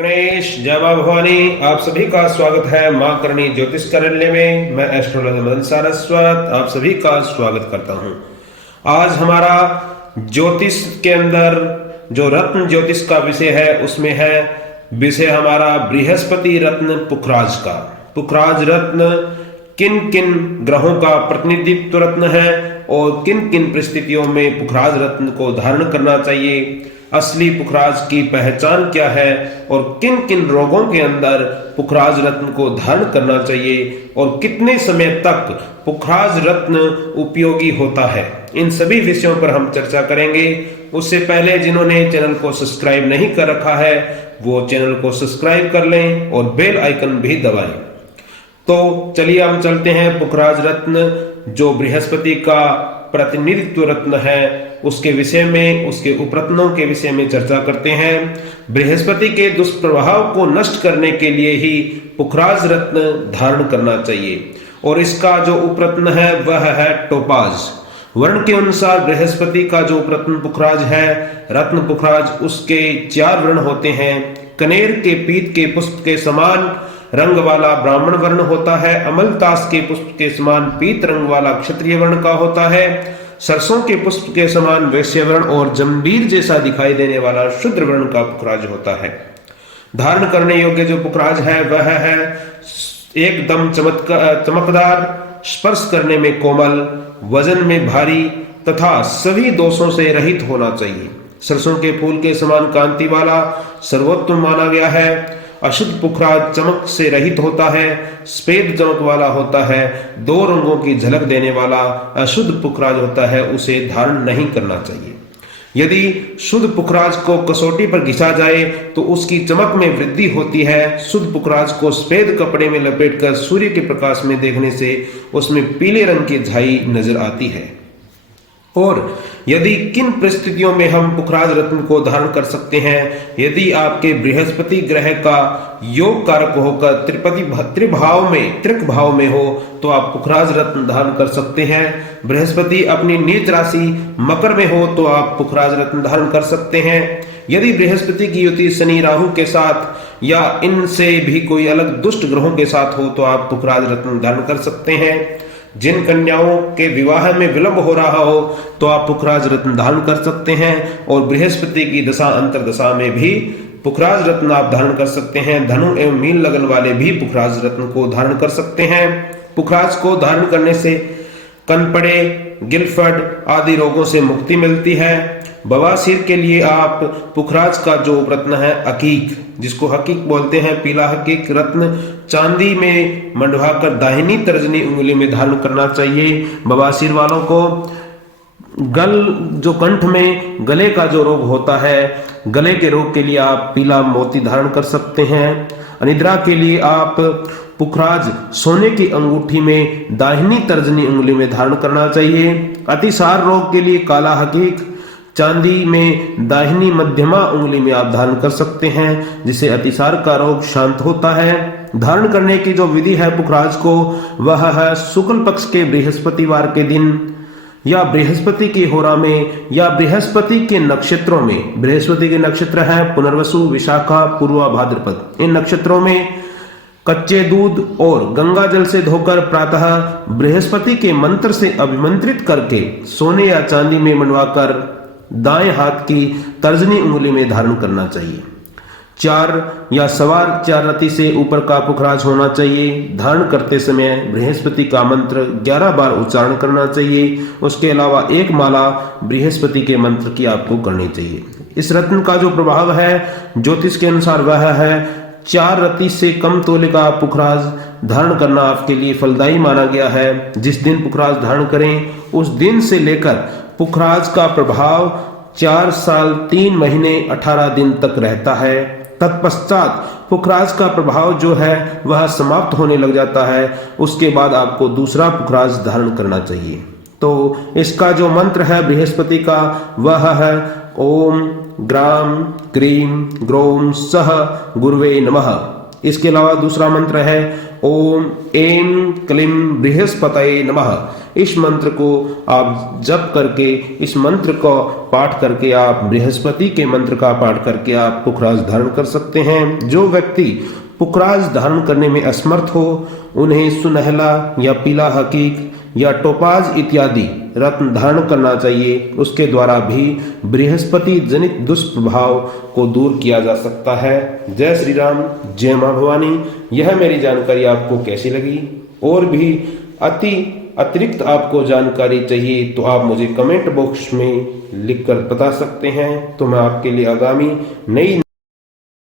गणेश, जय मां भवानी। आप सभी का स्वागत है मां करणी ज्योतिष कार्यालय में। मैं एस्ट्रोलॉजर मदन सारस्वत आप सभी का स्वागत करता हूं। आज हमारा ज्योतिष के अंदर जो रत्न ज्योतिष का विषय है उसमें है विषय हमारा बृहस्पति रत्न पुखराज का। पुखराज रत्न किन किन ग्रहों का प्रतिनिधित्व रत्न है और किन किन परिस्थितियों में पुखराज रत्न को धारण करना चाहिए, असली पुखराज की पहचान क्या है और किन किन रोगों के अंदर पुखराज रत्न को धारण करना चाहिए और कितने समय तक पुखराज रत्न उपयोगी होता है, इन सभी विषयों पर हम चर्चा करेंगे। उससे पहले जिन्होंने चैनल को सब्सक्राइब नहीं कर रखा है वो चैनल को सब्सक्राइब कर लें और बेल आइकन भी दबाएं। तो चलिए हम चलते हैं पुखराज रत्न जो बृहस्पति का प्रतिनिधित्व रत्न है उसके विषय में, उसके उपरत्नों के विषय में चर्चा करते हैं। बृहस्पति के दुष्प्रभाव को नष्ट करने के लिए ही पुखराज रत्न धारण करना चाहिए और इसका जो उपरत्न है वह है टोपाज। वर्ण के अनुसार बृहस्पति का जो उपरत्न पुखराज है, रत्न पुखराज, उसके 4 वर्ण होते हैं। कनेर के पीत के पुष्प के समान रंग वाला ब्राह्मण वर्ण होता है, अमलतास के पुष्प के समान पीत रंग वाला क्षत्रिय वर्ण का होता है, सरसों के पुष्प के समान वैश्य वर्ण और जंबीर जैसा दिखाई देने वाला शूद्र वर्ण का पुखराज होता है। धारण करने योग्य जो पुखराज है वह है एकदम चमकदार, स्पर्श करने में कोमल, वजन में भारी तथा सभी दोषों से रहित होना चाहिए। सरसों के फूल के समान कांति वाला सर्वोत्तम माना गया है। अशुद्ध पुखराज चमक से रहित होता है, सफेद चमक वाला होता है, 2 रंगों की झलक देने वाला अशुद्ध पुखराज होता है, उसे धारण नहीं करना चाहिए। यदि शुद्ध पुखराज को कसौटी पर घिसा जाए तो उसकी चमक में वृद्धि होती है। शुद्ध पुखराज को सफेद कपड़े में लपेटकर सूर्य के प्रकाश में देखने से उसमें पीले रंग की झाई नजर आती है। और यदि किन परिस्थितियों में हम पुखराज रत्न को धारण कर सकते हैं, यदि आपके बृहस्पति ग्रह का योग कारक होकर त्रिक भाव में हो तो आप पुखराज रत्न धारण कर सकते हैं। बृहस्पति अपनी नीच राशि मकर में हो तो आप पुखराज रत्न धारण कर सकते हैं। यदि बृहस्पति की युति शनि राहु के साथ या इनसे भी कोई अलग दुष्ट ग्रहों के साथ हो तो आप पुखराज रत्न धारण कर सकते हैं। जिन कन्याओं के विवाह में विलंब हो रहा हो तो आप पुखराज रत्न धारण कर सकते हैं और बृहस्पति की दशा अंतर दशा में भी पुखराज रत्न आप धारण कर सकते हैं। धनु एवं मीन लगन वाले भी पुखराज रत्न को धारण कर सकते हैं। पुखराज को धारण करने से कनपड़े, गिलफड आदि रोगों से मुक्ति मिलती है। बवासीर के लिए आप पुखराज का जो रत्न है अकीक, जिसको हकीक बोलते हैं, पीला हकीक रत्न चांदी में मंडवाकर दाहिनी तर्जनी उंगली में धारण करना चाहिए। बवासीर वालों को जो कंठ में गले का जो रोग होता है, गले के रोग के लिए आप पीला मोती धारण कर सकते हैं। अनिद्रा के लिए आप पुखराज सोने की अंगूठी में दाहिनी तर्जनी उंगली में धारण करना चाहिए। अतिसार रोग के लिए काला हकीक चांदी में दाहिनी मध्यमा उंगली में आप धारण कर सकते हैं, जिससे अतिसार का रोग शांत होता है। धारण करने की जो विधि है पुखराज को वह है शुक्ल पक्ष के बृहस्पतिवार के दिन या बृहस्पति की होरा में या बृहस्पति के नक्षत्रों में। बृहस्पति के नक्षत्र हैं पुनर्वसु, विशाखा, पूर्वा, भाद्रपद। इन नक्षत्रों में कच्चे दूध और गंगा जल से धोकर प्रातः बृहस्पति के मंत्र से अभिमंत्रित करके सोने या चांदी में मंडवाकर दाएं हाथ की तर्जनी उंगली में धारण करना चाहिए। 4 या सवार 4 रति से ऊपर का पुखराज होना चाहिए। धारण करते समय बृहस्पति का मंत्र 11 बार उच्चारण करना चाहिए। उसके अलावा 1 माला बृहस्पति के मंत्र की आपको करनी चाहिए। इस रत्न का जो प्रभाव है ज्योतिष के अनुसार वह है 4 रति से कम तोले का पुखराज धारण करना आपके लिए फलदायी माना गया है। जिस दिन पुखराज धारण करें उस दिन से लेकर पुखराज का प्रभाव 4 साल 3 महीने 18 दिन तक रहता है। तत्पश्चात पुखराज का प्रभाव जो है वह समाप्त होने लग जाता है। उसके बाद आपको दूसरा पुखराज धारण करना चाहिए। तो इसका जो मंत्र है बृहस्पति का वह है ओम ग्राम क्रीम ग्रोम सह गुरुवे नमः। इसके अलावा दूसरा मंत्र है ओम ऐं क्लीं बृहस्पतये नमः। इस मंत्र को आप जप करके, इस मंत्र को पाठ करके आप बृहस्पति के मंत्र का पाठ करके आप पुखराज धारण कर सकते हैं। जो व्यक्ति पुखराज धारण करने में असमर्थ हो उन्हें सुनहला या पीला हकीक या टोपाज इत्यादि रत्न धारण करना चाहिए। उसके द्वारा भी बृहस्पति जनित दुष्प्रभाव को दूर किया जा सकता है। जय श्री राम, जय मां भवानी। यह मेरी जानकारी आपको कैसी लगी? और भी अतिरिक्त आपको जानकारी चाहिए तो आप मुझे कमेंट बॉक्स में लिखकर बता सकते हैं। तो मैं आपके लिए आगामी नई